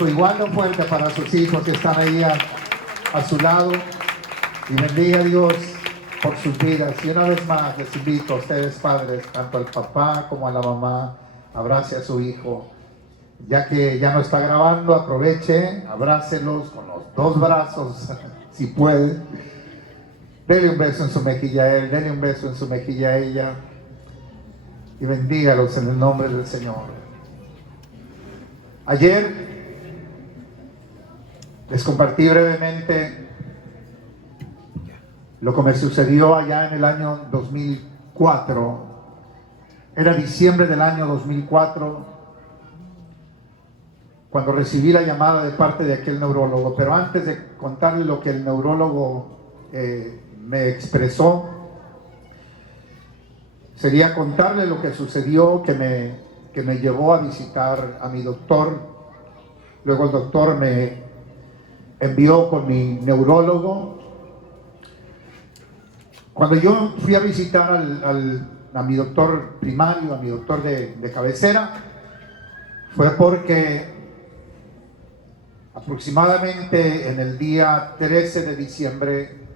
Igual de fuerte para sus hijos que están ahí a su lado, y bendiga a Dios por sus vidas. Y una vez más les invito a ustedes, padres, tanto al papá como a la mamá, abrace a su hijo. Ya que ya no está grabando, aproveche, abrácelos con los dos brazos si puede. Dele un beso en su mejilla a él, dele un beso en su mejilla a ella, y bendígalos en el nombre del Señor. Ayer les compartí brevemente lo que me sucedió allá en el año 2004. Era diciembre del año 2004 cuando recibí la llamada de parte de aquel neurólogo. Pero antes de contarle lo que el neurólogo me expresó, sería contarle lo que sucedió, que me llevó a visitar a mi doctor. Luego el doctor me envió con mi neurólogo. Cuando yo fui a visitar a mi doctor primario, a mi doctor de cabecera, fue porque aproximadamente en el día 13 de diciembre,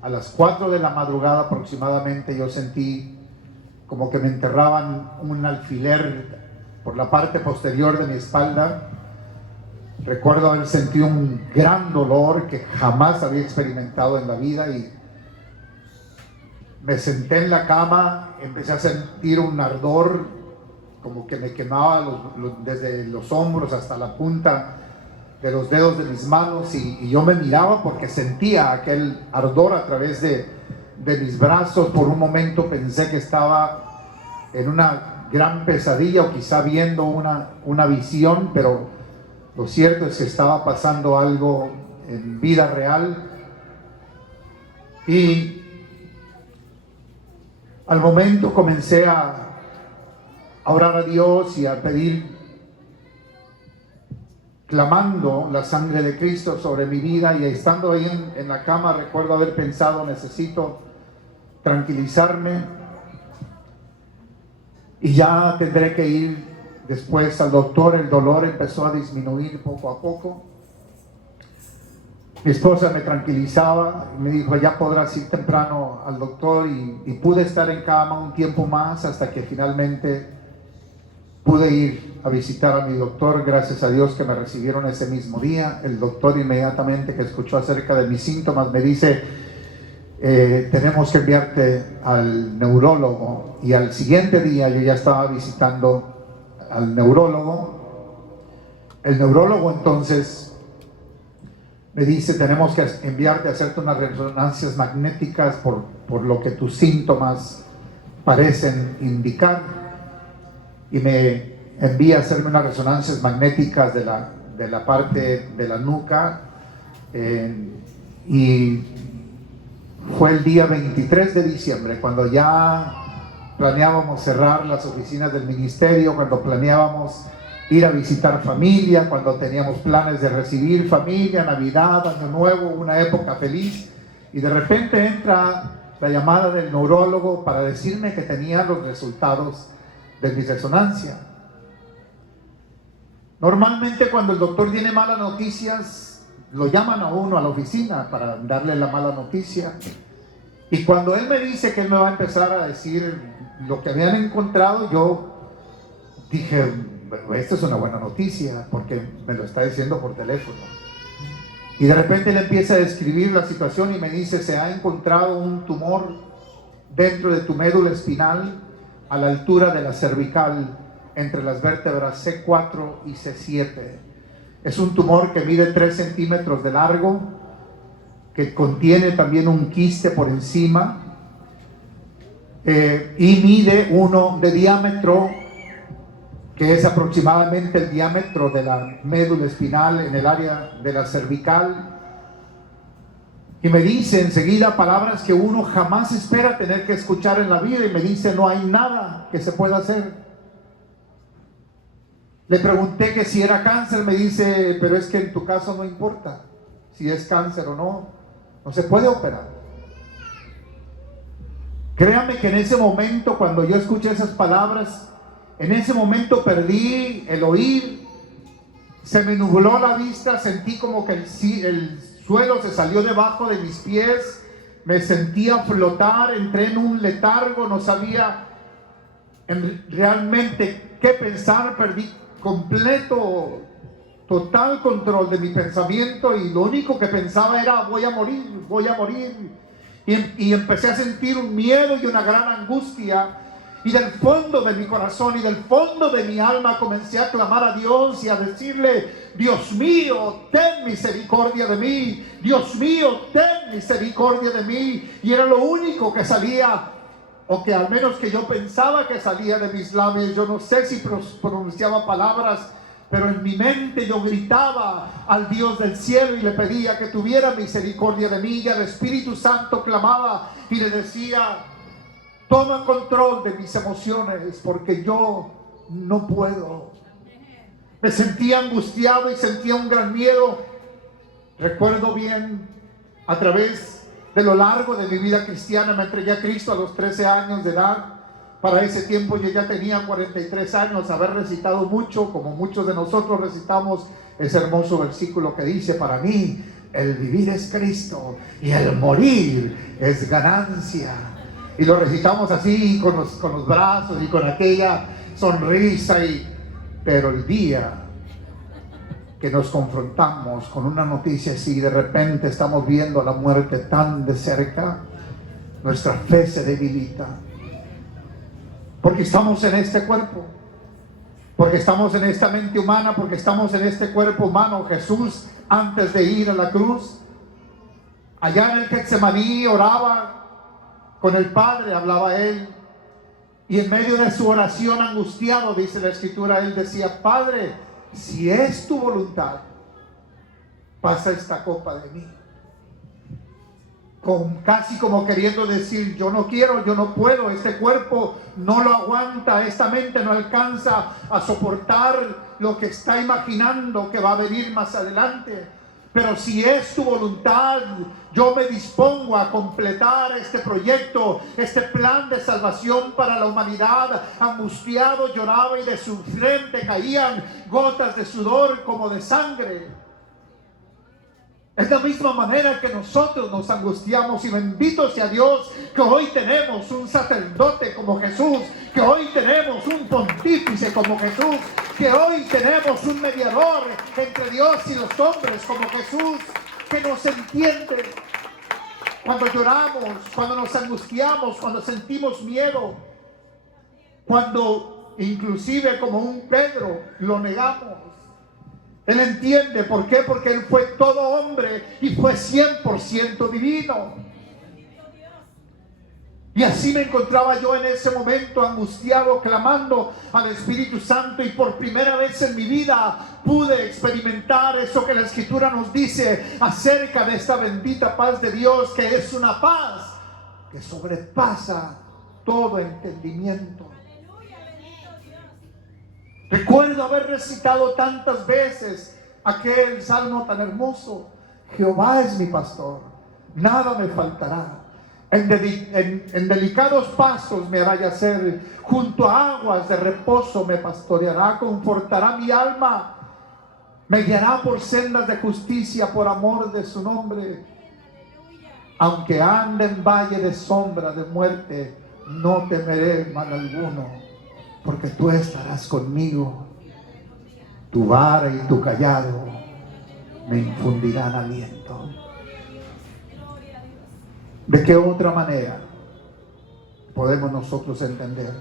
a las 4 de la madrugada aproximadamente, yo sentí como que me enterraban un alfiler por la parte posterior de mi espalda. Recuerdo haber sentido un gran dolor que jamás había experimentado en la vida, y me senté en la cama, empecé a sentir un ardor como que me quemaba desde los hombros hasta la punta de los dedos de mis manos, y yo me miraba porque sentía aquel ardor a través de mis brazos. Por un momento pensé que estaba en una gran pesadilla o quizá viendo una visión, pero lo cierto es que estaba pasando algo en vida real. Y al momento comencé a orar a Dios y a pedir, clamando la sangre de Cristo sobre mi vida. Y estando ahí en la cama, recuerdo haber pensado: necesito tranquilizarme y ya tendré que ir después al doctor. El dolor empezó a disminuir poco a poco. Mi esposa me tranquilizaba y me dijo: ya podrás ir temprano al doctor, y pude estar en cama un tiempo más hasta que finalmente pude ir a visitar a mi doctor. Gracias a Dios que me recibieron ese mismo día. El doctor, inmediatamente que escuchó acerca de mis síntomas, me dice: tenemos que enviarte al neurólogo. Y al siguiente día yo ya estaba visitando al neurólogo. El neurólogo entonces me dice: tenemos que enviarte a hacerte unas resonancias magnéticas por lo que tus síntomas parecen indicar. Y me envía a hacerme unas resonancias magnéticas de la parte de la nuca. Y fue el día 23 de diciembre, cuando ya planeábamos cerrar las oficinas del ministerio, cuando planeábamos ir a visitar familia, cuando teníamos planes de recibir familia, Navidad, Año Nuevo, una época feliz. Y de repente entra la llamada del neurólogo para decirme que tenía los resultados de mi resonancia. Normalmente cuando el doctor tiene malas noticias, lo llaman a uno a la oficina para darle la mala noticia. Y cuando él me dice que él me va a empezar a decir lo que habían encontrado, yo dije: esto es una buena noticia, porque me lo está diciendo por teléfono. Y de repente él empieza a describir la situación y me dice: se ha encontrado un tumor dentro de tu médula espinal, a la altura de la cervical, entre las vértebras C4 y C7. Es un tumor que mide 3 centímetros de largo, que contiene también un quiste por encima, y mide 1 de diámetro, que es aproximadamente el diámetro de la médula espinal en el área de la cervical. Y me dice enseguida palabras que uno jamás espera tener que escuchar en la vida, y me dice: no hay nada que se pueda hacer. Le pregunté que si era cáncer. Me dice: pero es que en tu caso no importa si es cáncer o no, no se puede operar. Créame que en ese momento, cuando yo escuché esas palabras, en ese momento perdí el oír, Se me nubló la vista, sentí como que el suelo se salió debajo de mis pies, me sentía flotar, entré en un letargo, no sabía realmente qué pensar, perdí total control de mi pensamiento y lo único que pensaba era voy a morir, voy a morir. Y empecé a sentir un miedo y una gran angustia. Y del fondo de mi corazón y del fondo de mi alma comencé a clamar a Dios y a decirle: Dios mío, ten misericordia de mí. Dios mío, ten misericordia de mí. Y era lo único que salía, o que al menos que yo pensaba que salía de mis labios. Yo no sé si pronunciaba palabras, pero en mi mente yo gritaba al Dios del cielo y le pedía que tuviera misericordia de mí. Y al Espíritu Santo clamaba y le decía: toma control de mis emociones, porque yo no puedo. Me sentía angustiado y sentía un gran miedo. Recuerdo bien, a través de lo largo de mi vida cristiana, me entregué a Cristo a los 13 años de edad. Para ese tiempo yo ya tenía 43 años, haber recitado mucho, como muchos de nosotros recitamos ese hermoso versículo que dice: para mí el vivir es Cristo y el morir es ganancia. Y lo recitamos así, con los brazos y con aquella sonrisa. Pero el día que nos confrontamos con una noticia así, de repente estamos viendo la muerte tan de cerca, nuestra fe se debilita. Porque estamos en este cuerpo, porque estamos en esta mente humana, porque estamos en este cuerpo humano. Jesús, antes de ir a la cruz, allá en el Getsemaní, oraba con el Padre, hablaba él, y en medio de su oración angustiado, dice la Escritura, él decía: Padre, si es tu voluntad, pasa esta copa de mí. Casi como queriendo decir: yo no quiero, yo no puedo, este cuerpo no lo aguanta, esta mente no alcanza a soportar lo que está imaginando que va a venir más adelante. Pero si es tu voluntad, yo me dispongo a completar este proyecto, este plan de salvación para la humanidad. Angustiado lloraba y de su frente caían gotas de sudor como de sangre. Es la misma manera que nosotros nos angustiamos, y bendito sea Dios que hoy tenemos un sacerdote como Jesús, que hoy tenemos un pontífice como Jesús, que hoy tenemos un mediador entre Dios y los hombres como Jesús, que nos entiende cuando lloramos, cuando nos angustiamos, cuando sentimos miedo, cuando inclusive como un Pedro lo negamos. Él entiende. ¿Por qué? Porque Él fue todo hombre y fue 100% divino. Y así me encontraba yo en ese momento, angustiado, clamando al Espíritu Santo. Y por primera vez en mi vida pude experimentar eso que la Escritura nos dice acerca de esta bendita paz de Dios, que es una paz que sobrepasa todo entendimiento. Recuerdo haber recitado tantas veces aquel salmo tan hermoso: Jehová es mi pastor, nada me faltará. En delicados pastos me hará yacer, junto a aguas de reposo me pastoreará, confortará mi alma, me guiará por sendas de justicia por amor de su nombre. Aunque ande en valle de sombra de muerte, no temeré mal alguno, porque tú estarás conmigo. Tu vara y tu callado me infundirán aliento. ¿De qué otra manera podemos nosotros entender?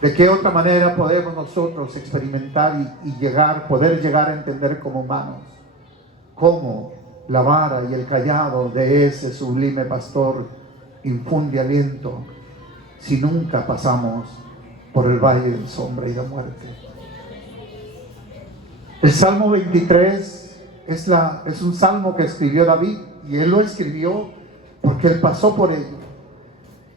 ¿De qué otra manera podemos nosotros experimentar y poder llegar a entender como humanos cómo la vara y el callado de ese sublime pastor infunde aliento, si nunca pasamos por el valle de sombra y de muerte? El Salmo 23 es un salmo que escribió David, y él lo escribió porque él pasó por ello.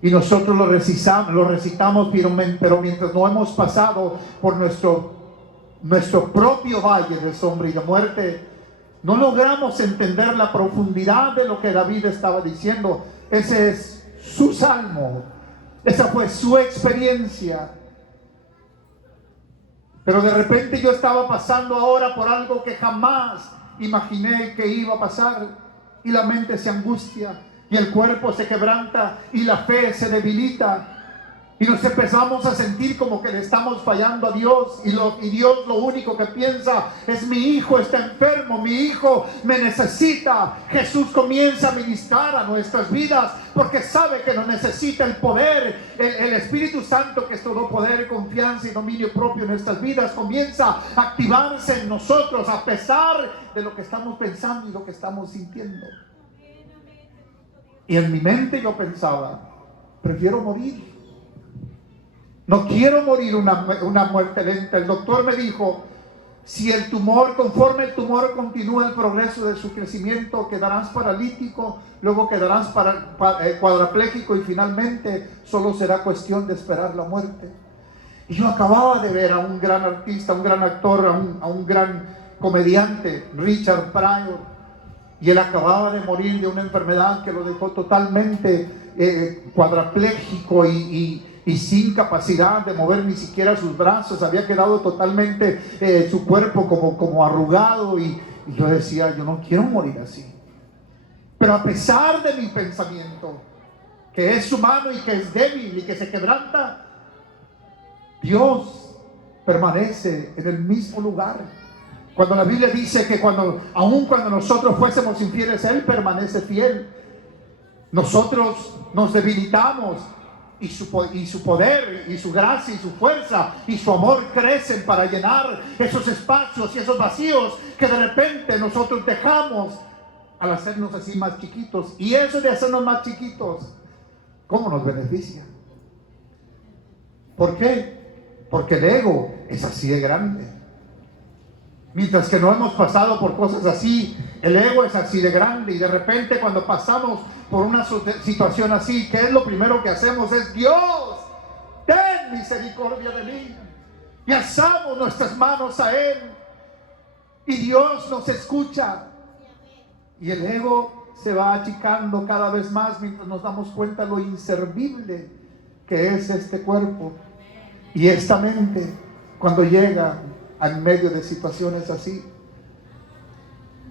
Y nosotros lo recitamos, pero mientras no hemos pasado por nuestro propio valle de sombra y de muerte, no logramos entender la profundidad de lo que David estaba diciendo. Ese es su salmo, esa fue su experiencia. Pero de repente yo estaba pasando ahora por algo que jamás imaginé que iba a pasar. Y la mente se angustia, y el cuerpo se quebranta, y la fe se debilita. Y nos empezamos a sentir como que le estamos fallando a Dios. Y Dios lo único que piensa es: mi hijo está enfermo, mi hijo me necesita. Jesús comienza a ministrar a nuestras vidas porque sabe que nos necesita el poder. El Espíritu Santo, que es todo poder, confianza y dominio propio en nuestras vidas, comienza a activarse en nosotros a pesar de lo que estamos pensando y lo que estamos sintiendo. Y en mi mente yo pensaba: prefiero morir. No quiero morir una muerte lenta. El doctor me dijo: si el tumor, conforme el tumor continúa el progreso de su crecimiento, quedarás paralítico, luego quedarás cuadrapléjico y finalmente solo será cuestión de esperar la muerte. Y yo acababa de ver a un gran artista, a un gran actor, a un gran comediante, Richard Pryor, y él acababa de morir de una enfermedad que lo dejó totalmente cuadrapléjico y sin capacidad de mover ni siquiera sus brazos. Había quedado totalmente su cuerpo como arrugado, y yo decía: yo no quiero morir así. Pero a pesar de mi pensamiento, que es humano y que es débil y que se quebranta, Dios permanece en el mismo lugar. Cuando la Biblia dice que aun cuando nosotros fuésemos infieles, Él permanece fiel. Nosotros nos debilitamos, y su poder y su gracia y su fuerza y su amor crecen para llenar esos espacios y esos vacíos que de repente nosotros dejamos al hacernos así más chiquitos. Y eso de hacernos más chiquitos, ¿cómo nos beneficia? ¿Por qué? Porque el ego es así de grande. Mientras que no hemos pasado por cosas así, el ego es así de grande. Y de repente, cuando pasamos por una situación así, ¿qué es lo primero que hacemos? Es: Dios, ten misericordia de mí. Y alzamos nuestras manos a Él, y Dios nos escucha. Y el ego se va achicando cada vez más mientras nos damos cuenta lo inservible que es este cuerpo y esta mente cuando llega en medio de situaciones así.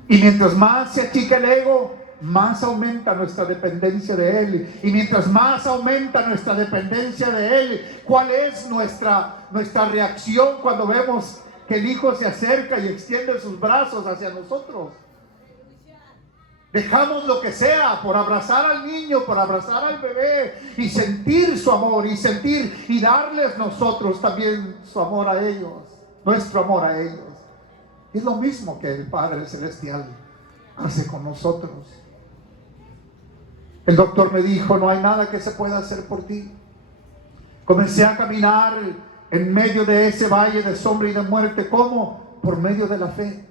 Y mientras más se achica el ego, más aumenta nuestra dependencia de Él. Y mientras más aumenta nuestra dependencia de Él, ¿cuál es nuestra reacción cuando vemos que el Hijo se acerca y extiende sus brazos hacia nosotros? Dejamos lo que sea por abrazar al niño, por abrazar al bebé y sentir su amor y darles nosotros también su amor a ellos, nuestro amor a ellos. Es lo mismo que el Padre Celestial hace con nosotros. El doctor me dijo: no hay nada que se pueda hacer por ti. Comencé a caminar en medio de ese valle de sombra y de muerte. ¿Cómo? Por medio de la fe.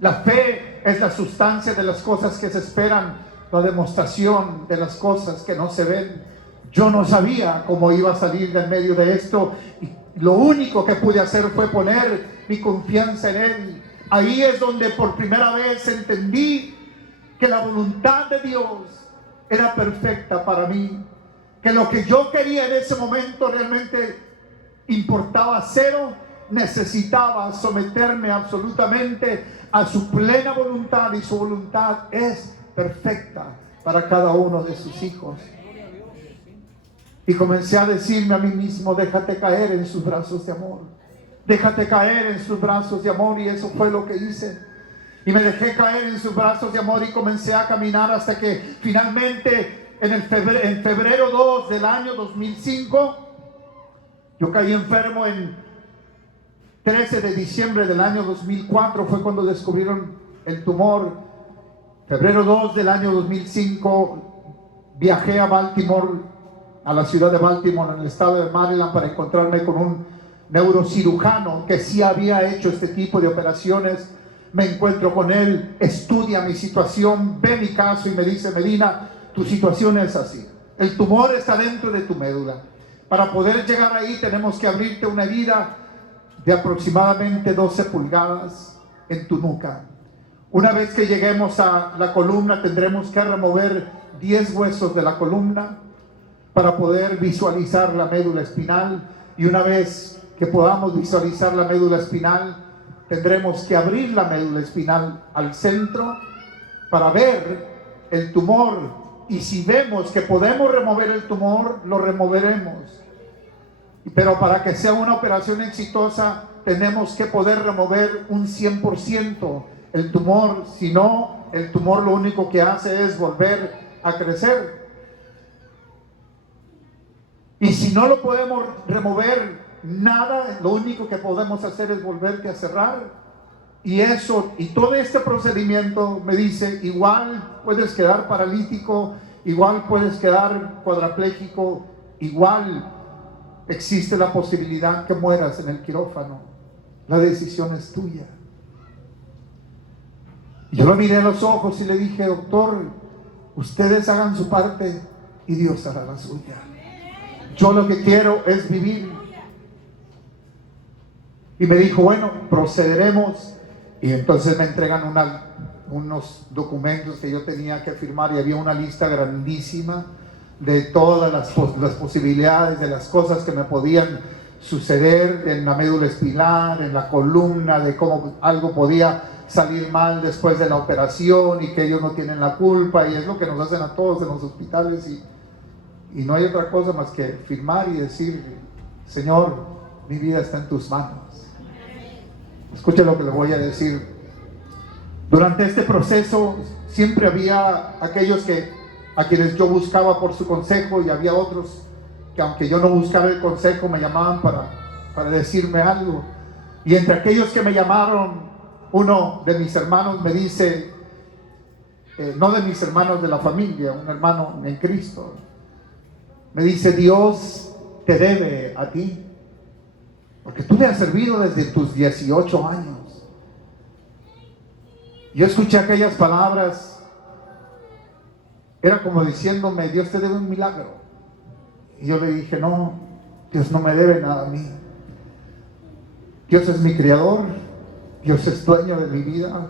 La fe es la sustancia de las cosas que se esperan, la demostración de las cosas que no se ven. Yo no sabía cómo iba a salir de en medio de esto, y lo único que pude hacer fue poner mi confianza en Él. Ahí es donde por primera vez entendí que la voluntad de Dios era perfecta para mí, que lo que yo quería en ese momento realmente importaba cero. Necesitaba someterme absolutamente a su plena voluntad, y su voluntad es perfecta para cada uno de sus hijos. Y comencé a decirme a mí mismo: déjate caer en sus brazos de amor, déjate caer en sus brazos de amor. Y eso fue lo que hice, y me dejé caer en sus brazos de amor y comencé a caminar hasta que finalmente en febrero 2 del año 2005 yo caí enfermo. En 13 de diciembre del año 2004 fue cuando descubrieron el tumor. Febrero 2 del año 2005 viajé a Baltimore, a la ciudad de Baltimore, en el estado de Maryland, para encontrarme con un neurocirujano que sí había hecho este tipo de operaciones. Me encuentro con él, estudia mi situación, ve mi caso y me dice: Medina, tu situación es así. El tumor está dentro de tu médula. Para poder llegar ahí tenemos que abrirte una herida de aproximadamente 12 pulgadas en tu nuca. Una vez que lleguemos a la columna, tendremos que remover 10 huesos de la columna para poder visualizar la médula espinal. Y una vez que podamos visualizar la médula espinal, tendremos que abrir la médula espinal al centro para ver el tumor. Y si vemos que podemos remover el tumor, lo removeremos. Pero para que sea una operación exitosa, tenemos que poder remover un 100% el tumor. Si no, el tumor lo único que hace es volver a crecer. Y si no lo podemos remover nada, lo único que podemos hacer es volverte a cerrar. Y eso, y todo este procedimiento me dice, igual puedes quedar paralítico, igual puedes quedar cuadrapléjico, igual existe la posibilidad que mueras en el quirófano. La decisión es tuya. Y yo lo miré a los ojos y le dije, doctor, ustedes hagan su parte y Dios hará la suya. Yo lo que quiero es vivir. Y me dijo, bueno, procederemos. Y entonces me entregan unos documentos que yo tenía que firmar, y había una lista grandísima de todas las posibilidades, de las cosas que me podían suceder en la médula espinal, en la columna, de cómo algo podía salir mal después de la operación y que ellos no tienen la culpa, y es lo que nos hacen a todos en los hospitales, y no hay otra cosa más que firmar y decir, Señor, mi vida está en tus manos. Escuche lo que le voy a decir. Durante este proceso siempre había aquellos a quienes yo buscaba por su consejo, y había otros que, aunque yo no buscaba el consejo, me llamaban para decirme algo. Y entre aquellos que me llamaron, uno de mis hermanos me dice, no de mis hermanos de la familia, un hermano en Cristo, me dice, Dios te debe a ti, porque tú le has servido desde tus 18 años. Yo escuché aquellas palabras, era como diciéndome, Dios te debe un milagro. Y yo le dije, no, Dios no me debe nada a mí. Dios es mi creador, Dios es dueño de mi vida.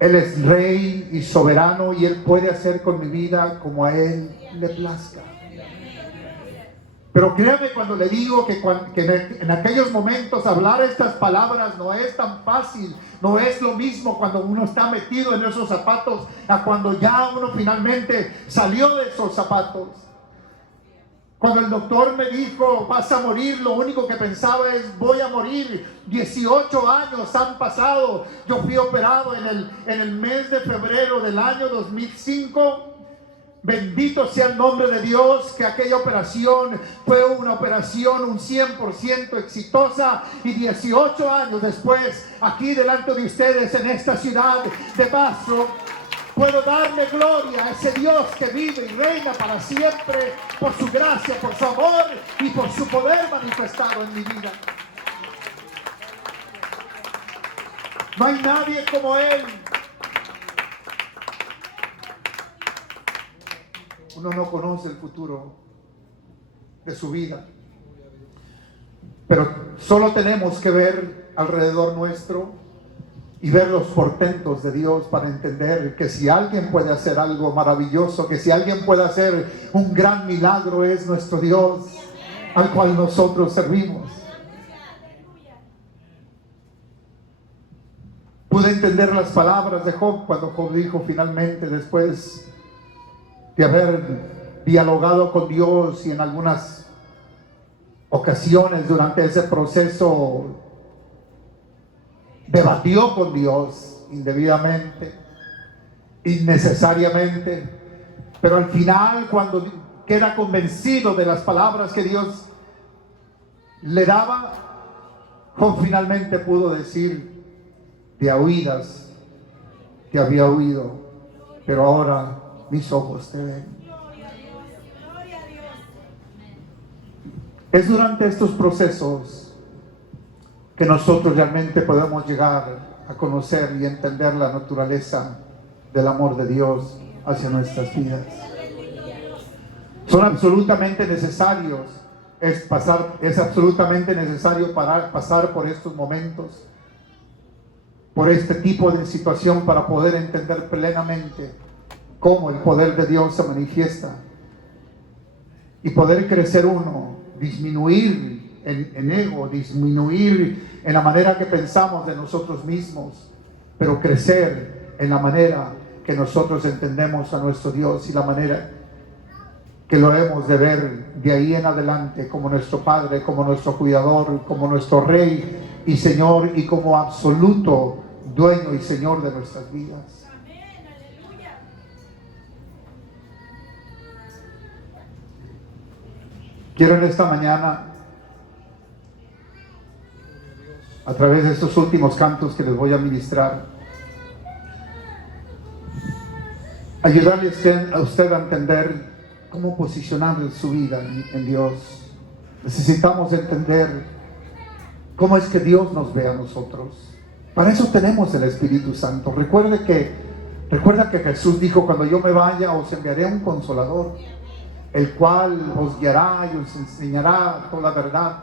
Él es rey y soberano, y Él puede hacer con mi vida como a Él le plazca. Pero créame cuando le digo que en aquellos momentos hablar estas palabras no es tan fácil. No es lo mismo cuando uno está metido en esos zapatos a cuando ya uno finalmente salió de esos zapatos. Cuando el doctor me dijo, vas a morir, lo único que pensaba es, voy a morir. 18 años han pasado. Yo fui operado en el mes de febrero del año 2005. Bendito sea el nombre de Dios, que aquella operación fue una operación un 100% exitosa, y 18 años después, aquí delante de ustedes en esta ciudad de Paso, puedo darle gloria a ese Dios que vive y reina para siempre, por su gracia, por su amor y por su poder manifestado en mi vida. No hay nadie como Él. Uno no conoce el futuro de su vida, pero solo tenemos que ver alrededor nuestro y ver los portentos de Dios para entender que si alguien puede hacer algo maravilloso, que si alguien puede hacer un gran milagro, es nuestro Dios al cual nosotros servimos. Pude entender las palabras de Job cuando Job dijo finalmente, después de haber dialogado con Dios, y en algunas ocasiones durante ese proceso debatió con Dios indebidamente, innecesariamente, pero al final, cuando queda convencido de las palabras que Dios le daba, Job finalmente pudo decir, de a oídas te había oído, pero ahora mis ojos te ven. Es durante estos procesos que nosotros realmente podemos llegar a conocer y entender la naturaleza del amor de Dios hacia nuestras vidas. Son absolutamente necesarios, es absolutamente necesario pasar por estos momentos, por este tipo de situación, para poder entender plenamente cómo el poder de Dios se manifiesta y poder crecer uno, disminuir en ego, disminuir en la manera que pensamos de nosotros mismos, pero crecer en la manera que nosotros entendemos a nuestro Dios y la manera que lo hemos de ver de ahí en adelante como nuestro Padre, como nuestro cuidador, como nuestro Rey y Señor, y como absoluto dueño y Señor de nuestras vidas. Amén, aleluya. Quiero en esta mañana, a través de estos últimos cantos que les voy a ministrar, ayudarle a usted a entender cómo posicionar su vida en Dios. Necesitamos entender cómo es que Dios nos ve a nosotros. Para eso tenemos el Espíritu Santo. Recuerda que Jesús dijo: cuando yo me vaya, os enviaré un consolador, el cual os guiará y os enseñará toda la verdad.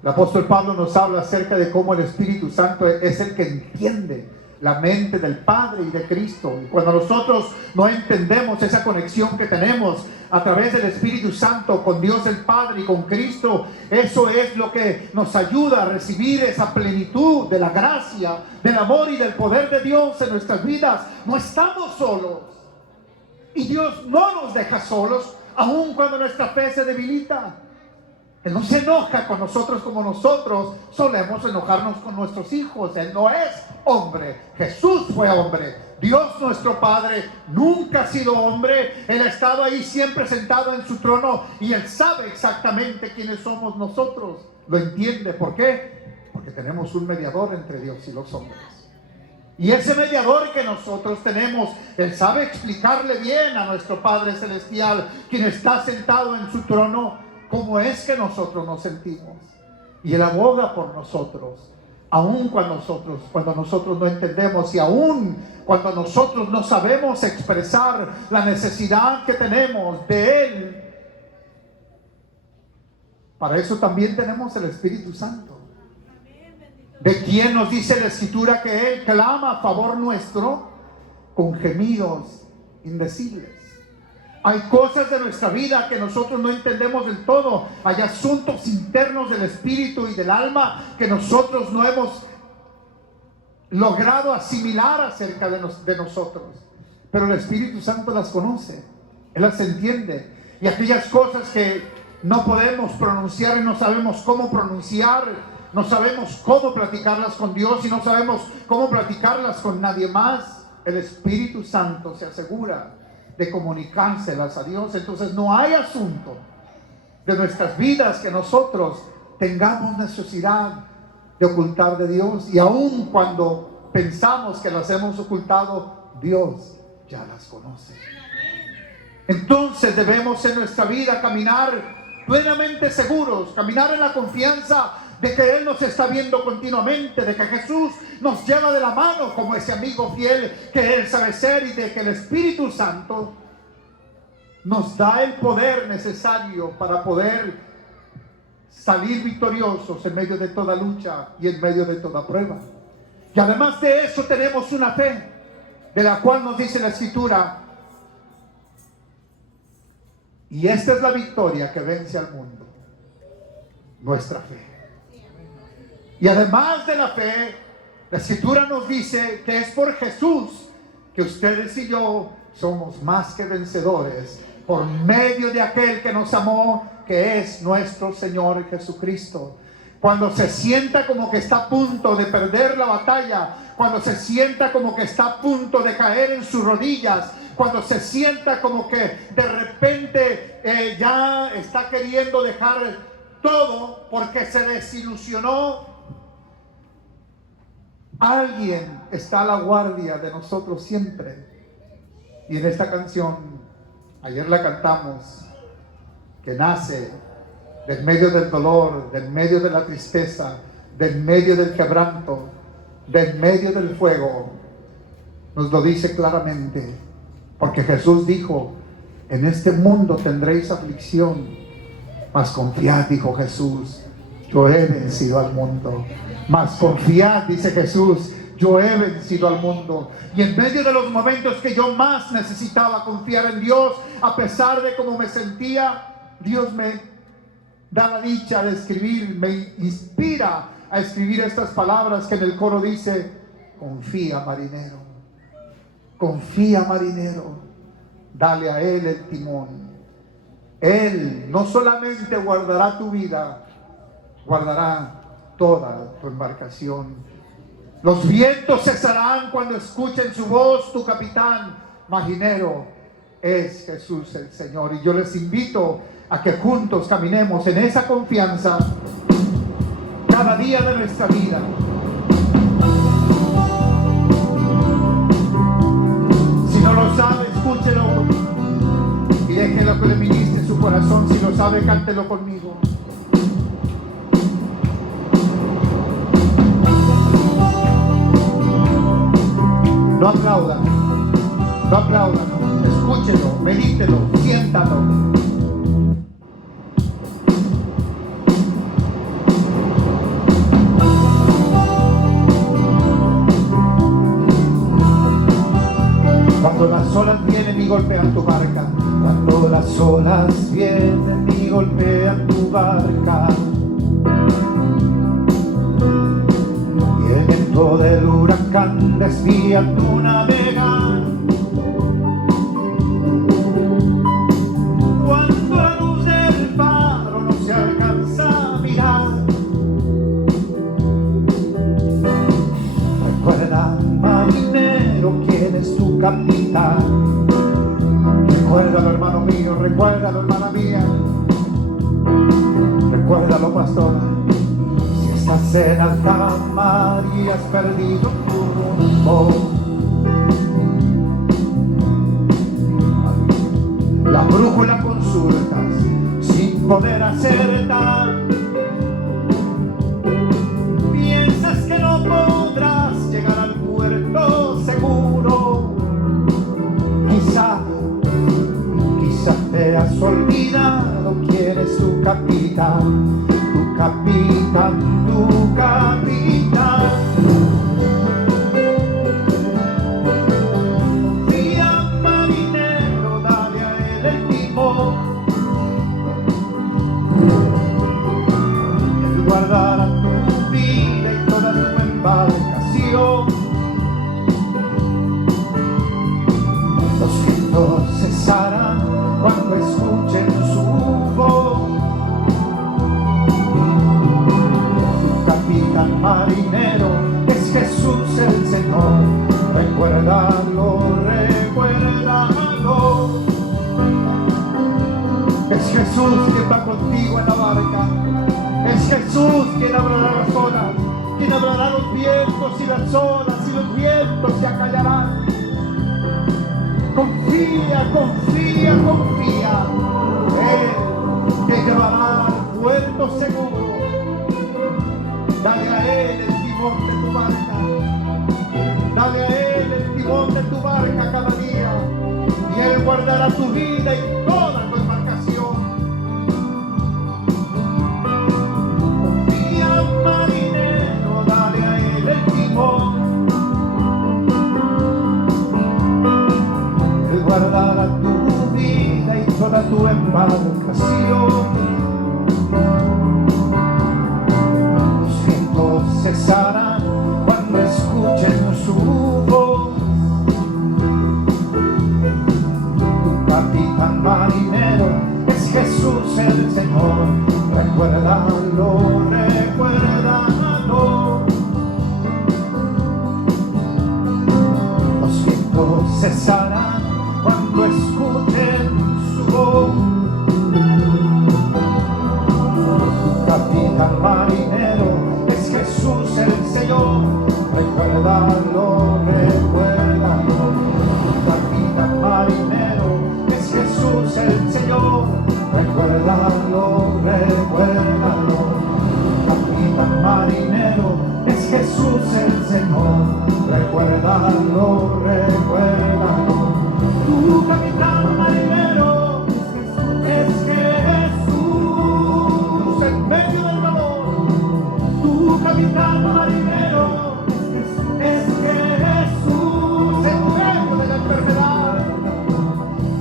El apóstol Pablo nos habla acerca de cómo el Espíritu Santo es el que entiende la mente del Padre y de Cristo. Y cuando nosotros no entendemos esa conexión que tenemos a través del Espíritu Santo con Dios el Padre y con Cristo, eso es lo que nos ayuda a recibir esa plenitud de la gracia, del amor y del poder de Dios en nuestras vidas. No estamos solos, y Dios no nos deja solos, aun cuando nuestra fe se debilita. Él no se enoja con nosotros como nosotros solemos enojarnos con nuestros hijos. Él no es hombre. Jesús fue hombre. Dios nuestro Padre nunca ha sido hombre. Él ha estado ahí siempre sentado en su trono, y Él sabe exactamente quiénes somos nosotros. Lo entiende. ¿Por qué? Porque tenemos un mediador entre Dios y los hombres. Y ese mediador que nosotros tenemos, Él sabe explicarle bien a nuestro Padre Celestial, quien está sentado en su trono, cómo es que nosotros nos sentimos. Y Él aboga por nosotros, aun cuando nosotros no entendemos, y aun cuando nosotros no sabemos expresar la necesidad que tenemos de Él. Para eso también tenemos el Espíritu Santo, de quien nos dice la Escritura que Él clama a favor nuestro con gemidos indecibles. Hay cosas de nuestra vida que nosotros no entendemos del todo. Hay asuntos internos del espíritu y del alma que nosotros no hemos logrado asimilar acerca de nosotros. Pero el Espíritu Santo las conoce, Él las entiende. Y aquellas cosas que no podemos pronunciar y no sabemos cómo pronunciar, no sabemos cómo platicarlas con Dios y no sabemos cómo platicarlas con nadie más, el Espíritu Santo se asegura de comunicárselas a Dios. Entonces no hay asunto de nuestras vidas que nosotros tengamos necesidad de ocultar de Dios, y aun cuando pensamos que las hemos ocultado, Dios ya las conoce. Entonces debemos en nuestra vida caminar plenamente seguros, caminar en la confianza de que Él nos está viendo continuamente, de que Jesús nos lleva de la mano como ese amigo fiel que Él sabe ser, y de que el Espíritu Santo nos da el poder necesario para poder salir victoriosos en medio de toda lucha y en medio de toda prueba. Y además de eso tenemos una fe, de la cual nos dice la Escritura: y esta es la victoria que vence al mundo, nuestra fe. Y además de la fe, la Escritura nos dice que es por Jesús que ustedes y yo somos más que vencedores, por medio de aquel que nos amó, que es nuestro Señor Jesucristo. Cuando se sienta como que está a punto de perder la batalla, cuando se sienta como que está a punto de caer en sus rodillas, cuando se sienta como que de repente ya está queriendo dejar todo porque se desilusionó, alguien está a la guardia de nosotros siempre. Y en esta canción, ayer la cantamos, que nace del medio del dolor, del medio de la tristeza, del medio del quebranto, del medio del fuego, nos lo dice claramente, porque Jesús dijo: en este mundo tendréis aflicción, mas confiad, dijo Jesús, yo he vencido al mundo. Mas confiad, dice Jesús, yo he vencido al mundo. Y en medio de los momentos que yo más necesitaba confiar en Dios, a pesar de cómo me sentía, Dios me da la dicha de escribir, me inspira a escribir estas palabras que en el coro dice: confía, marinero, confía, marinero, dale a Él el timón. Él no solamente guardará tu vida, guardará toda tu embarcación. Los vientos cesarán cuando escuchen su voz. Tu capitán marinero es Jesús el Señor. Y yo les invito a que juntos caminemos en esa confianza cada día de nuestra vida. Si no lo sabe, escúchelo y déjelo que le ministre su corazón. Si lo sabe, cántelo conmigo. No aplaudan, no aplaudan, escúchenlo, medítelo, siéntalo. Cuando las olas vienen y golpean tu barca, cuando las olas vienen y golpean tu barca, y el viento del huracán desvía tu navegar, cuando la luz del faro no se alcanza a mirar, recuerda, marinero, quién es tu capitán. Recuérdalo, hermano mío, recuérdalo, hermana mía, recuérdalo, pastora. Si estás en alta mar y has perdido tu rumbo, la brújula consultas sin poder acertar, piensas que no podrás llegar al puerto seguro, quizá te has olvidado quién es tu capitán, tu capitán, tu capitán. Confía, marinero, dale a Él el timón. Él guardará tu vida y toda tu embarcación. Los vientos cesarán cuando escuchen su voz. Tu capitán marinero es Jesús el Señor. Recuérdalo, recuérdalo. Es Jesús quien va contigo en la barca. Es Jesús quien hablará las olas, quien hablará los vientos y las olas, y los vientos se acallarán. Confía, confía, confía. Él te llevará al puerto seguro. Dale a Él el timón de tu barca. Dale a Él el timón de tu barca cada día. Y Él guardará tu vida y toda tu embarcación. Confía, marinero, dale a Él el timón. Guardará tu vida y toda tu embarcación. Los vientos cesarán cuando escuchen su voz. Tu capitán marinero es Jesús el Señor. Recuérdalo, recuérdalo. Los vientos cesarán cuando escuchen su voz. Tu capitán marinero es Jesús el Señor. Recuérdalo, recuérdalo. Tu capitán marinero es Jesús el Señor. Recuérdalo, recuérdalo. Tu capitán marinero es Jesús el Señor. Recuérdalo, recuérdalo. Tu capitán marinero es Jesús en medio del dolor. Tu capitán marinero es Jesús en medio de la enfermedad.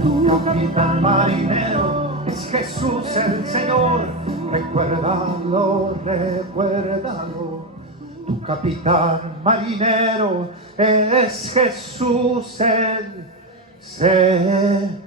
Tu capitán marinero es Jesús el Señor. Recuérdalo, recuérdalo. Tu capitán marinero es Jesús el Señor.